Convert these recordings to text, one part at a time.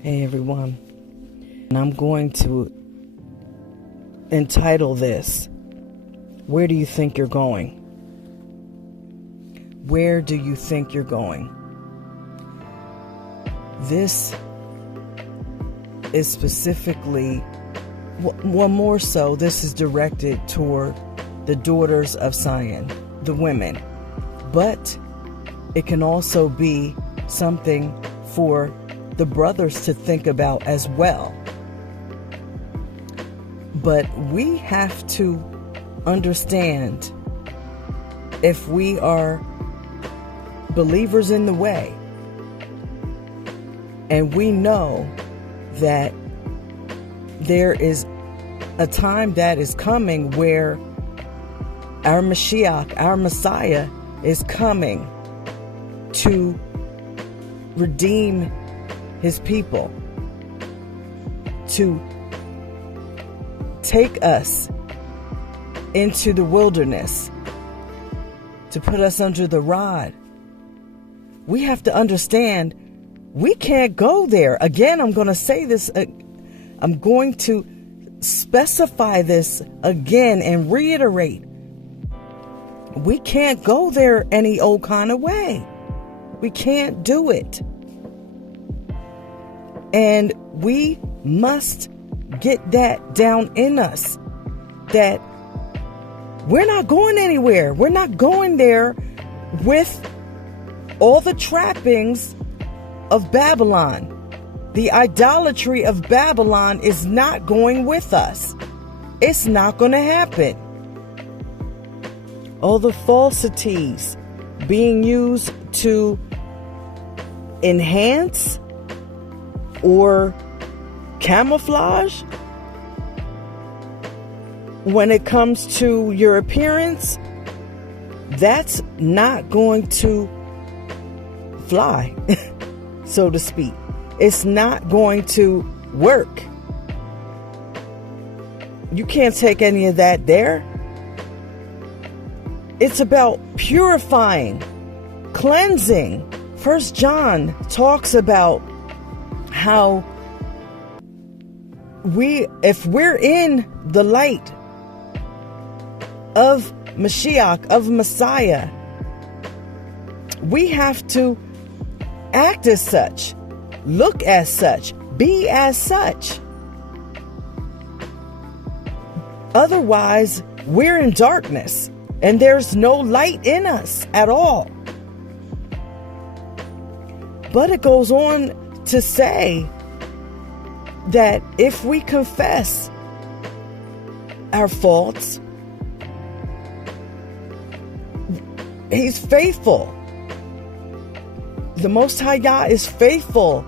Hey everyone, and I'm going to entitle this, Where Do You Think You're Going? Where do you think you're going? This is specifically, well, more so, this is directed toward the daughters of Zion, the women. But it can also be something for the brothers to think about as well. But we have to understand, if we are believers in the way, and we know that there is a time that is coming where our Mashiach, our Messiah, is coming to redeem his people, to take us into the wilderness, to put us under the rod. We have to understand we can't go there. Again, I'm going to say this, I'm going to specify this again and reiterate. We can't go there any old kind of way. We can't do it. And we must get that down in us, that we're not going anywhere. We're not going there with all the trappings of Babylon. The idolatry of Babylon is not going with us. It's not going to happen. All the falsities being used to enhance or camouflage when it comes to your appearance, that's not going to fly, so to speak. It's not going to work. You can't take any of that there. It's about purifying, cleansing. 1 John talks about how if we're in the light of Mashiach, of Messiah, we have to act as such, look as such, be as such. Otherwise, we're in darkness and there's no light in us at all. But it goes on to say that if we confess our faults, he's faithful. The Most High God is faithful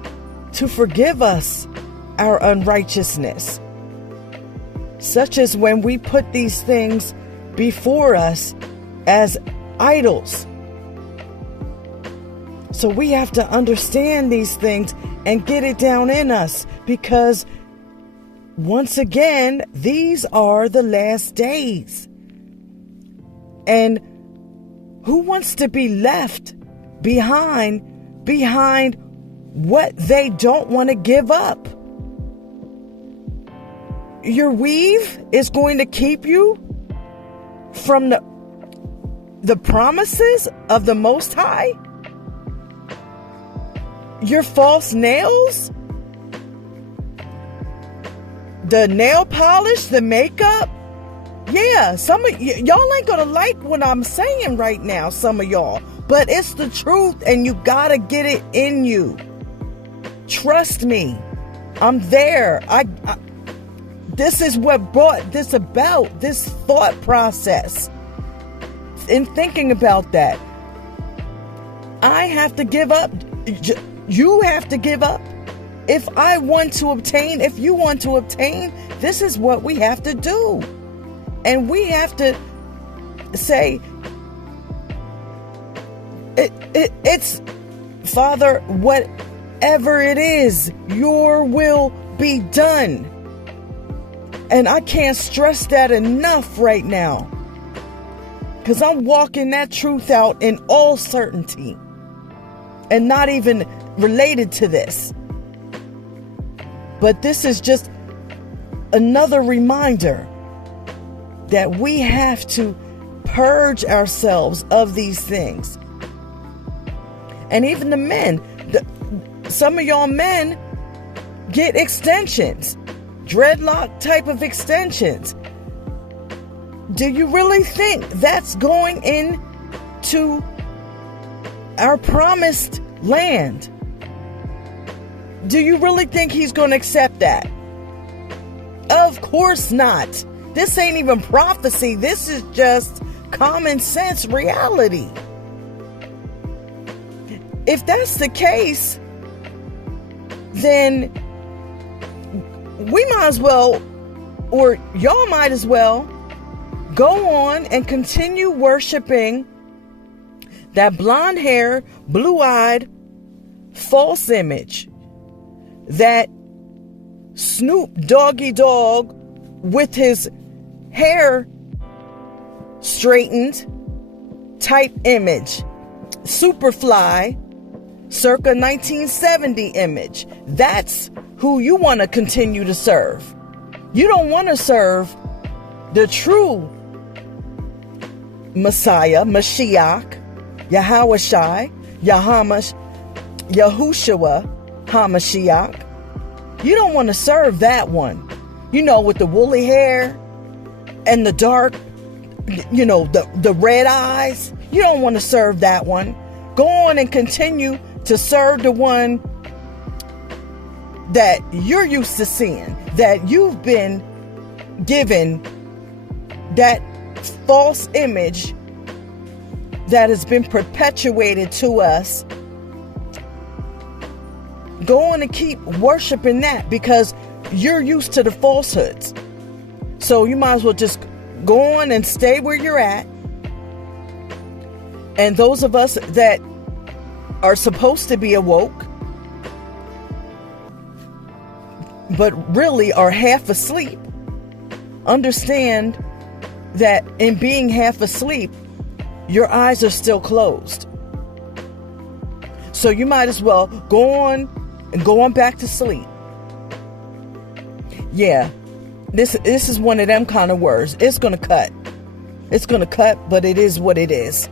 to forgive us our unrighteousness, such as when we put these things before us as idols. So we have to understand these things and get it down in us, because once again, these are the last days. And who wants to be left behind what they don't want to give up? Your weave is going to keep you from the promises of the Most High? Your false nails, the nail polish, the makeup. Yeah, some of y'all ain't gonna like what I'm saying right now, some of y'all, but it's the truth and you gotta get it in you. Trust me, I'm there. This is what brought this about, this thought process. In thinking about that, I have to give up. You have to give up. If I want to obtain, if you want to obtain, this is what we have to do. And we have to say, it's, Father, whatever it is, your will be done. And I can't stress that enough right now, because I'm walking that truth out in all certainty and not even related to this. But this is just another reminder that we have to purge ourselves of these things. And even the men, some of y'all men get extensions, dreadlock type of extensions. Do you really think that's going into our promised land? Do you really think he's going to accept that? Of course not. This ain't even prophecy. This is just common sense reality. If that's the case, then we might as well, or y'all might as well, go on and continue worshiping that blonde hair, blue-eyed, false image, that Snoop Doggy Dogg with his hair straightened type image, Superfly circa 1970 image. That's who you want to continue to serve. You don't want to serve the true Messiah, Mashiach, Yahawashai, Yahushua, HaMashiach. You don't want to serve that one. You know, with the woolly hair and the dark, you know, the red eyes. You don't want to serve that one. Go on and continue to serve the one that you're used to seeing, that you've been given that false image that has been perpetuated to us. Go on and keep worshiping that because you're used to the falsehoods. So you might as well just go on and stay where you're at. And those of us that are supposed to be awoke, but really are half asleep, understand that in being half asleep, your eyes are still closed. So you might as well go on and go on back to sleep. Yeah, this is one of them kind of words. It's going to cut. It's going to cut, but it is what it is.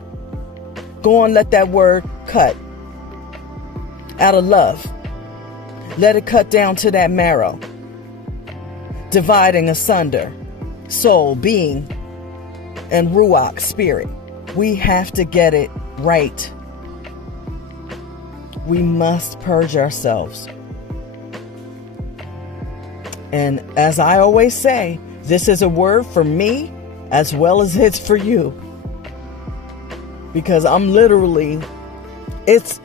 Go on, let that word cut. Out of love. Let it cut down to that marrow. Dividing asunder. Soul, being, and ruach, spirit. We have to get it right. We must purge ourselves. And as I always say, this is a word for me as well as it's for you. Because I'm literally, it's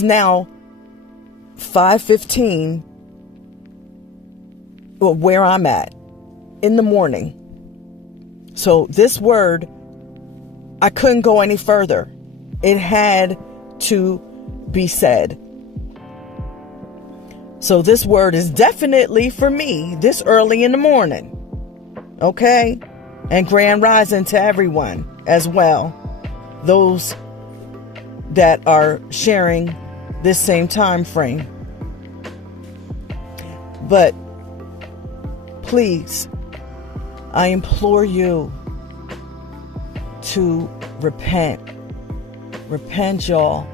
now 5:15 where I'm at in the morning. So this word, I couldn't go any further. It had to be said. So this word is definitely for me this early in the morning. Okay? And grand rising to everyone as well. Those that are sharing this same time frame. But please, I implore you to repent. Repent, y'all.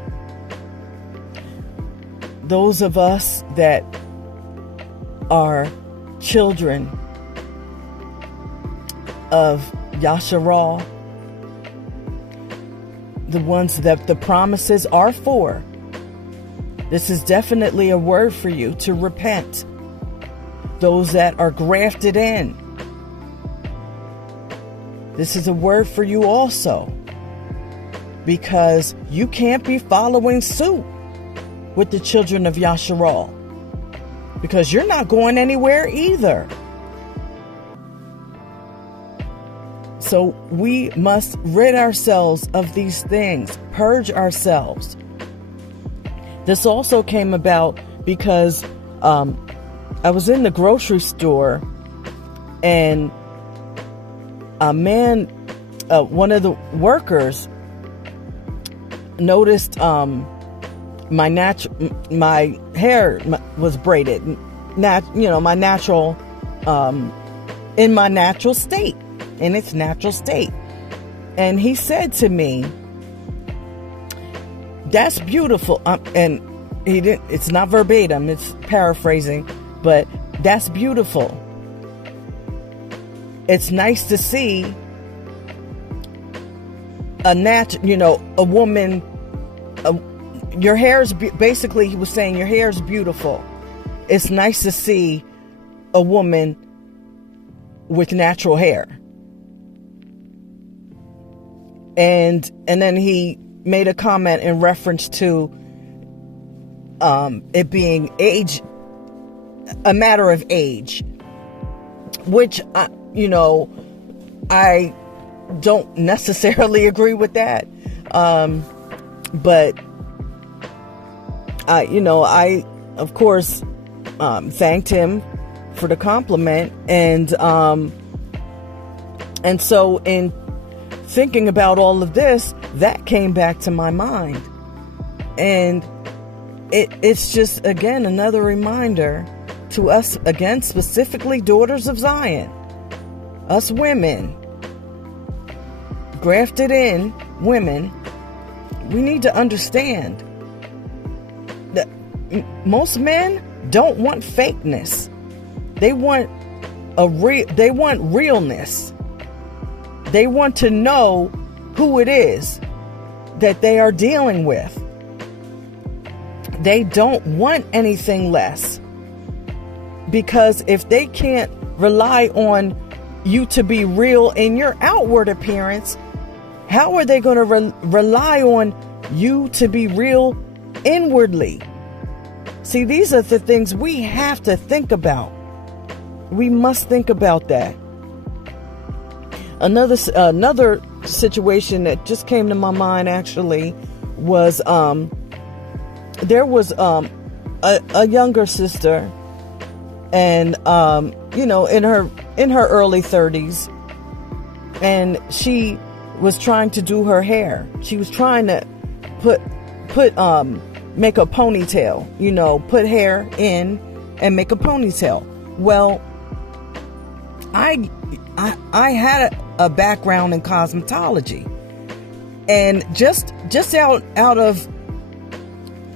Those of us that are children of Yasharal, the ones that the promises are for, this is definitely a word for you to repent. Those that are grafted in, this is a word for you also, because you can't be following suit with the children of Yasharal, because you're not going anywhere either. So we must rid ourselves of these things, purge ourselves. This also came about because I was in the grocery store and a man, one of the workers, noticed my hair was braided, my natural, in my natural state, in its natural state. And he said to me, "That's beautiful." And he didn't, it's not verbatim, it's paraphrasing, but that's beautiful. It's nice to see a woman, your hair is, basically he was saying your hair is beautiful. It's nice to see a woman with natural hair. And then he made a comment in reference to it being a matter of age, which I don't necessarily agree with that. But I of course thanked him for the compliment, and so in thinking about all of this, that came back to my mind, and it's just, again, another reminder to us, again, specifically daughters of Zion, us women, grafted in women. We need to understand that most men don't want fakeness. They want realness. They want to know who it is that they are dealing with. They don't want anything less. Because if they can't rely on you to be real in your outward appearance, how are they going to rely on you to be real inwardly? See, these are the things we have to think about. We must think about that. Another situation that just came to my mind, actually, was there was a younger sister, and in her early 30s, and she was trying to do her hair. She was trying to make a ponytail, put hair in and make a ponytail. Well, I had a background in cosmetology, and just out of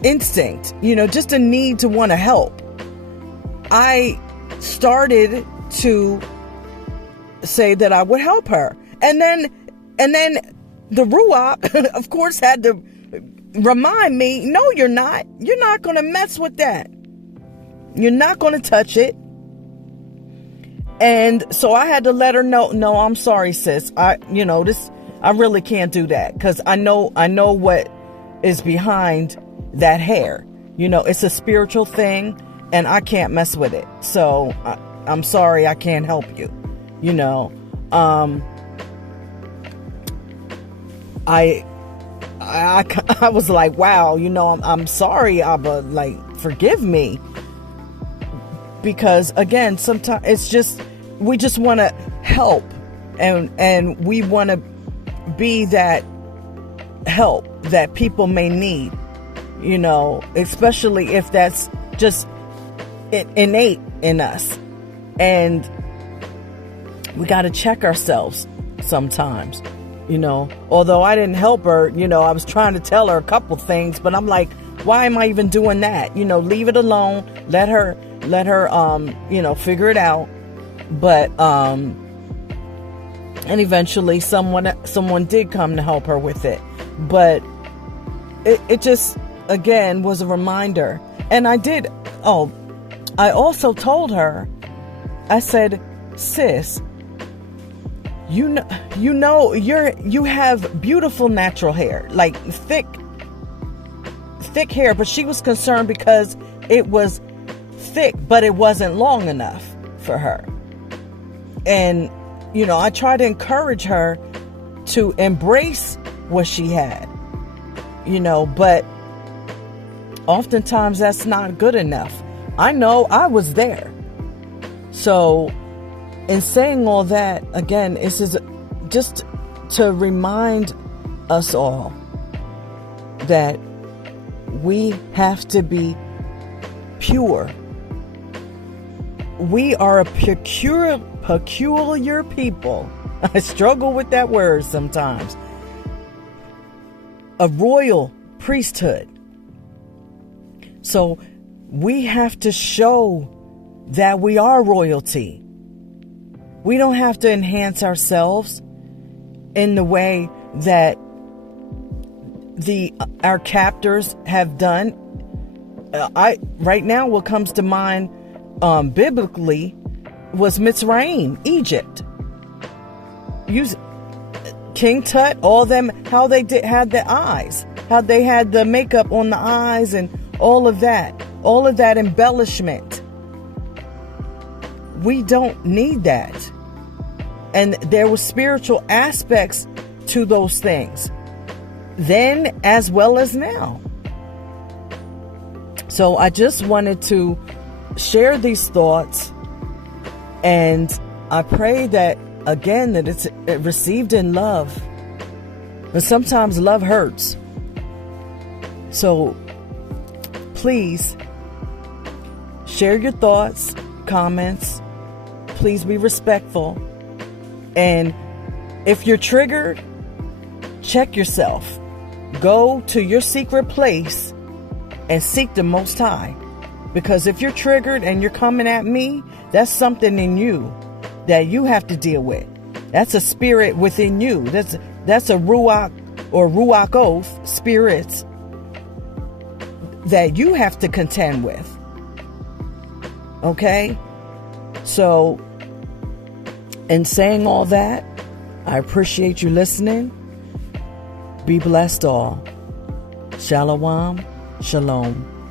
instinct, just a need to want to help, I started to say that I would help her. And then the Ruach, of course, had to remind me, no, you're not. You're not going to mess with that. You're not going to touch it. And so I had to let her know, no, I'm sorry, sis. I really can't do that, because I know what is behind that hair. It's a spiritual thing, and I can't mess with it. So I'm sorry, I can't help you. I was like, wow, I'm sorry, Abba, like, forgive me. Because again, sometimes it's just, we just want to help, and we want to be that help that people may need, especially if that's just innate in us. And we got to check ourselves sometimes, although I didn't help her, I was trying to tell her a couple things, but I'm like, why am I even doing that? Leave it alone. Let her figure it out. But and eventually someone did come to help her with it. But it just, again, was a reminder. And I also told her, I said, sis, you have beautiful natural hair, like thick hair. But she was concerned because it was thick, but it wasn't long enough for her. And I try to encourage her to embrace what she had, but oftentimes that's not good enough. I know, I was there. So in saying all that, again, this is just to remind us all that we have to be pure we are a peculiar people. I struggle with that word sometimes. A royal priesthood. So we have to show that we are royalty. We don't have to enhance ourselves in the way that our captors have done. Right now, what comes to mind biblically was Mitzrayim, Egypt. King Tut, all them, how they had the eyes, how they had the makeup on the eyes and all of that embellishment. We don't need that. And there were spiritual aspects to those things then as well as now. So I just wanted to share these thoughts, and I pray that, again, that it's received in love. But sometimes love hurts. So please share your thoughts, comments. Please be respectful. And if you're triggered, check yourself. Go to your secret place and seek the Most High. Because if you're triggered and you're coming at me, that's something in you that you have to deal with. That's a spirit within you. That's a Ruach or Ruach oath spirits that you have to contend with. Okay? So, in saying all that, I appreciate you listening. Be blessed all. Shalom. Shalom.